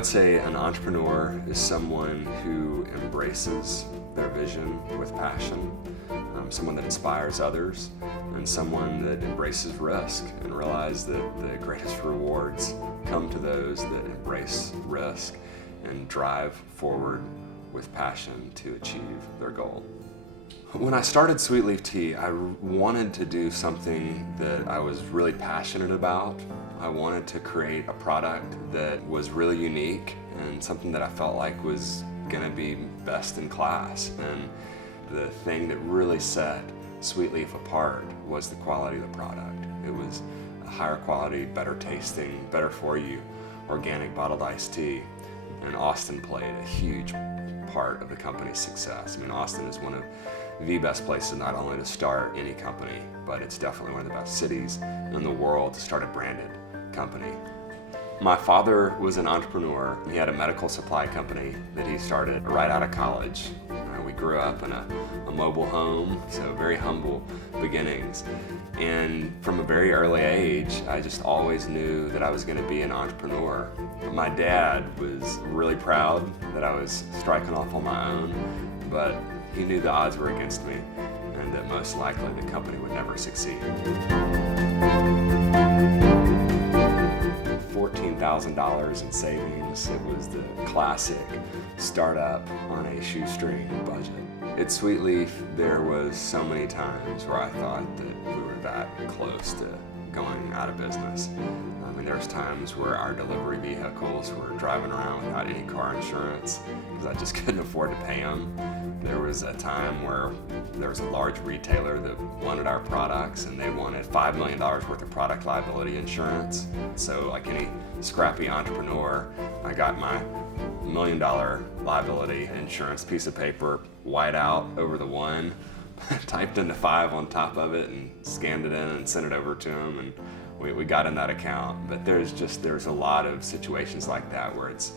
would say an entrepreneur is someone who embraces their vision with passion, someone that inspires others, and someone that embraces risk and realizes that the greatest rewards come to those that embrace risk and drive forward with passion to achieve their goal. When I started Sweet Leaf Tea, I wanted to do something that I was really passionate about. I wanted to create a product that was really unique and something that I felt like was going to be best in class. And the thing that really set Sweet Leaf apart was the quality of the product. It was a higher quality, better tasting, better for you, organic bottled iced tea. And Austin played a huge part of the company's success. I mean, Austin is one of the best places not only to start any company, but it's definitely one of the best cities in the world to start a branded company. My father was an entrepreneur. He had a medical supply company that he started right out of college. We grew up in a mobile home, so very humble beginnings. And from a very early age, I just always knew that I was going to be an entrepreneur. My dad was really proud that I was striking off on my own, but he knew the odds were against me and that most likely the company would never succeed. $14,000 in savings. It was the classic startup on a shoestring budget. At Sweet Leaf, there was so many times where I thought that we were that close to going out of business. I mean, there's times where our delivery vehicles were driving around without any car insurance because I just couldn't afford to pay them. There was a time where there was a large retailer that wanted our products and they wanted $5 million worth of product liability insurance. So like any scrappy entrepreneur, I got my $1 million liability insurance piece of paper, white out over the one, typed in the 5 on top of it and scanned it in and sent it over to them, and we got in that account. But there's a lot of situations like that where it's,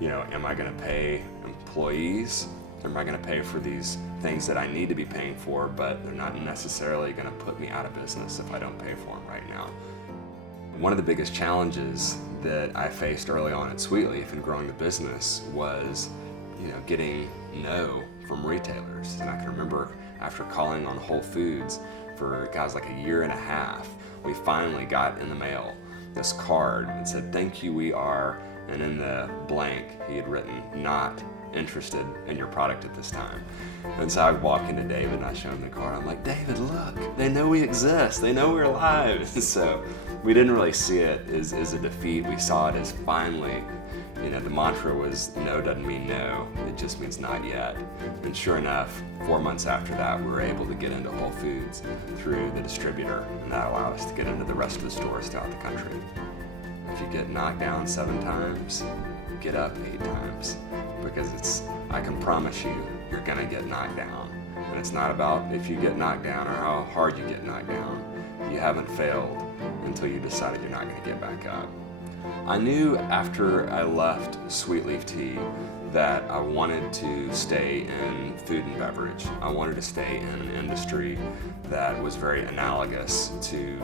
am I going to pay employees? Or am I going to pay for these things that I need to be paying for, but they're not necessarily going to put me out of business if I don't pay for them right now? One of the biggest challenges that I faced early on at Sweet Leaf and growing the business was, getting no from retailers. And I can remember after calling on Whole Foods for guys like a year and a half, we finally got in the mail this card that said, "Thank you, we are," and in the blank he had written, "Not interested in your product at this time." And so I walk into David and I show him the card. I'm like, "David, look, they know we exist. They know we're alive." So we didn't really see it as a defeat. We saw it as finally, the mantra was no doesn't mean no, it just means not yet. And sure enough, 4 months after that, we were able to get into Whole Foods through the distributor, and that allowed us to get into the rest of the stores throughout the country. If you get knocked down 7 times, get up 8 times. Because I can promise you, you're gonna get knocked down. And it's not about if you get knocked down or how hard you get knocked down. You haven't failed until you decided you're not gonna get back up. I knew after I left Sweet Leaf Tea that I wanted to stay in food and beverage. I wanted to stay in an industry that was very analogous to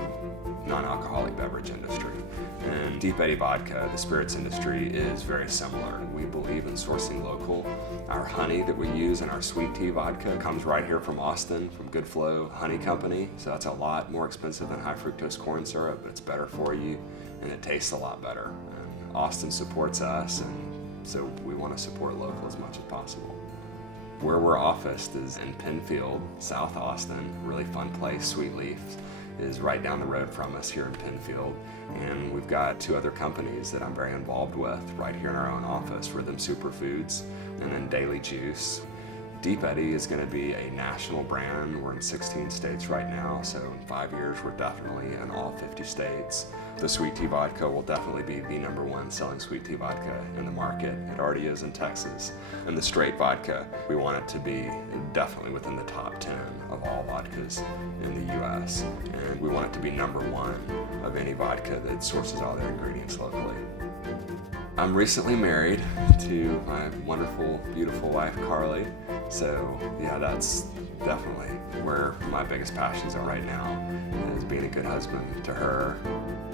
non-alcoholic beverage industry. And Eddy Vodka, the spirits industry, is very similar. We believe in sourcing local. Our honey that we use in our sweet tea vodka comes right here from Austin, from Good Flow Honey Company. So that's a lot more expensive than high fructose corn syrup, but it's better for you and it tastes a lot better. And Austin supports us, and so we want to support local as much as possible. Where we're officed is in Penfield, South Austin, really fun place. Sweet Leaf is right down the road from us here in Penfield. And we've got 2 other companies that I'm very involved with right here in our own office, Rhythm Superfoods and then Daily Juice. Deep Eddy is going to be a national brand. We're in 16 states right now, so in 5 years we're definitely in all 50 states. The sweet tea vodka will definitely be the #1 selling sweet tea vodka in the market. It already is in Texas. And the straight vodka, we want it to be definitely within the top 10 of all vodkas in the US. And we want it to be #1 of any vodka that sources all their ingredients locally. I'm recently married to my wonderful, beautiful wife, Carly. So yeah, that's definitely where where my biggest passions are right now is being a good husband to her.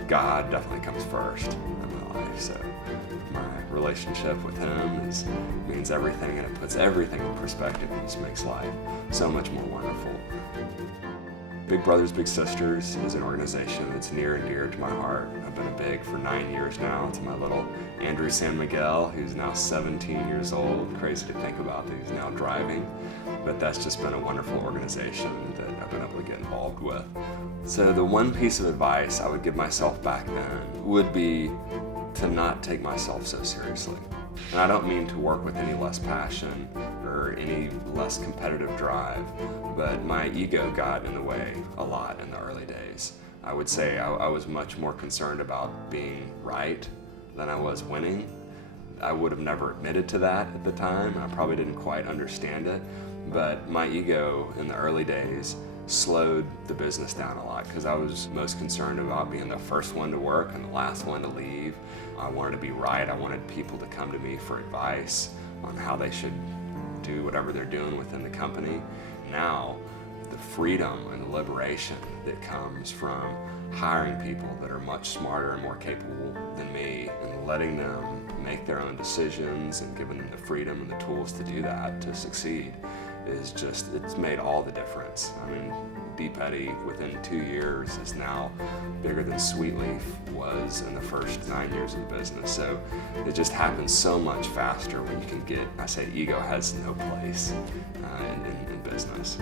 God definitely comes first in my life, so my relationship with him means everything, and it puts everything in perspective and just makes life so much more wonderful. Big Brothers Big Sisters is an organization that's near and dear to my heart. I've been a big for 9 years now to my little Andrew San Miguel, who's now 17 years old. Crazy to think about that he's now driving, but that's just been a wonderful organization that I've been able to get involved with. So the one piece of advice I would give myself back then would be to not take myself so seriously. And I don't mean to work with any less passion or any less competitive drive, but my ego got in the way a lot in the early days. I would say I was much more concerned about being right than I was winning. I would have never admitted to that at the time. I probably didn't quite understand it, but my ego in the early days slowed the business down a lot because I was most concerned about being the first one to work and the last one to leave. I wanted to be right. I wanted people to come to me for advice on how they should do whatever they're doing within the company. Now, the freedom and the liberation that comes from hiring people that are much smarter and more capable than me and letting them make their own decisions and giving them the freedom and the tools to do that, to succeed, is just, it's made all the difference. I mean, Deep Eddy within 2 years is now bigger than Sweetleaf was in the first 9 years of the business. So it just happens so much faster when you can get, I say ego has no place in business.